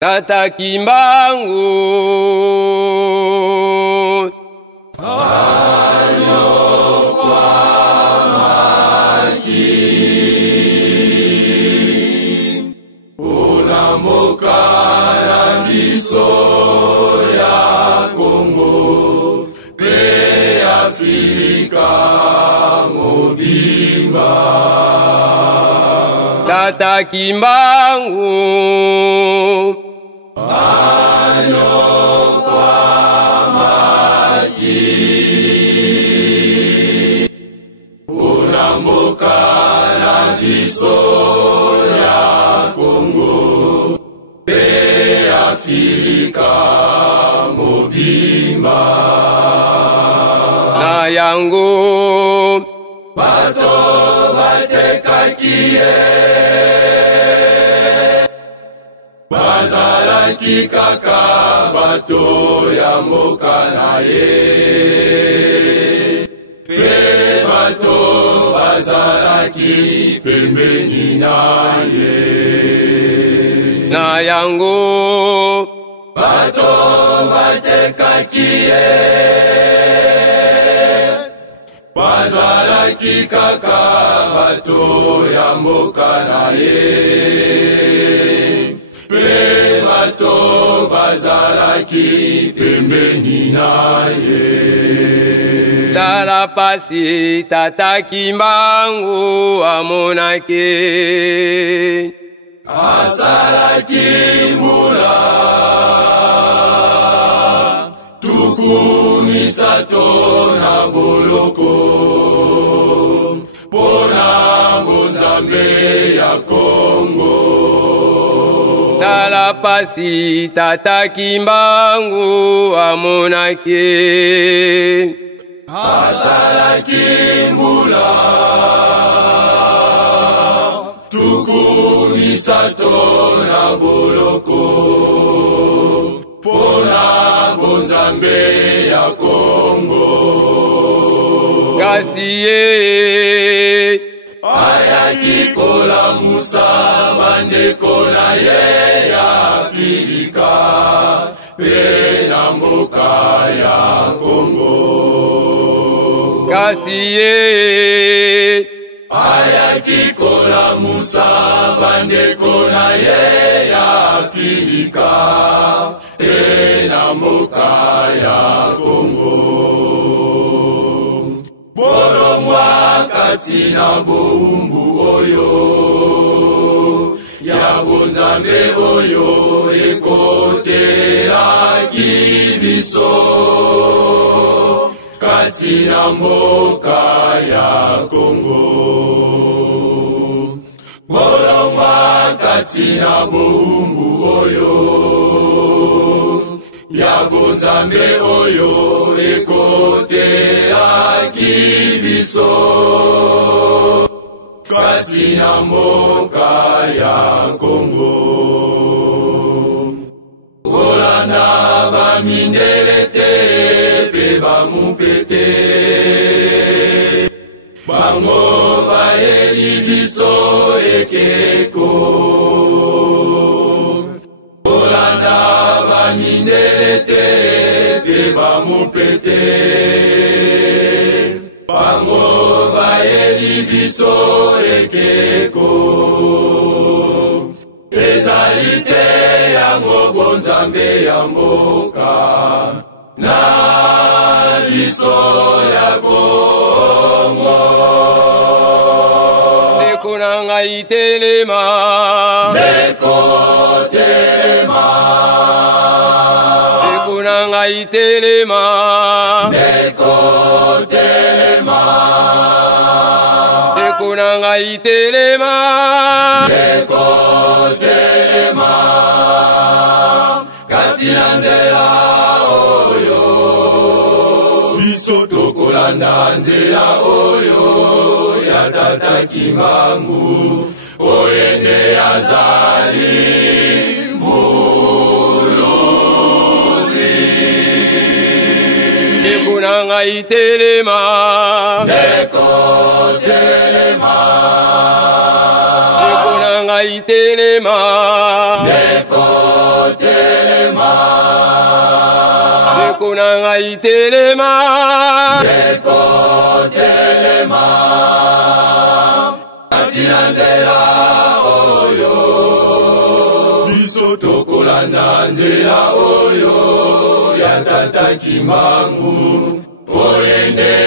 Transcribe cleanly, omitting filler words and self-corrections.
Tata Kimbangu ya Kongo pe Afrika mobimba. Tata Kimbangu anyokwa maki unamuka na biso ya Kongo pe Afrika mobimba. na yango bato batekakie bazalaki kaka bato ya mboka na ye pe bato bazalaki pembeni na ye. na yango bato batekaki ye bazalaki kaka bato ya mboka na ye pe bato bazalaki pembeni na ye. Tala pasi Tata Kimbangu amonake asalaki mula tukumisato na boloko pona ngonzambe ya Kongo. Tala pasi Tata Kimbangu amonake asalaki mbula tukumisato na boloko pona ngonzambe ya Kongo. kasi ye ayaki kolamusa bandeko na ye ya Afrika pe na mboka ya Kongo. kasi ye ayaki kolamusa bandeko na ye ya Afrika pe na mboka ya Kongo. Boromwa kati na boumbu oyo ya bonzambe oyo ekotelaki biso kati na mboka ya Kongo. Boromwa kati na boumbu oyo ya bonzambe oyo ekotelaki biso kati na mboka ya Kongo. Kolanda bamindele te pe bamupete bango baeli biso ekeko. Kolanda bamindele te pe bamupete bango baeli biso ekeko. ezali te yango bonzambe ya mboka na biso ya Kongo. ndeko na ngai telema ndeko telema ndeko na ngai telema ndeko telema ndeko na ngai telema ndeko telema kati na nzela oyo biso tokolanda nzela oyo ya Tata Kimbangu oyende azali mvuluzi. ndeko na ngai telema ndeko telema ndeko na ngai telema telema. Ndeko telema. Ndeko na ngai telema. Ndeko telema. Katina nzela oyo. Biso tokolanda nzela oyo. Ya tata Kimbangu. Oyende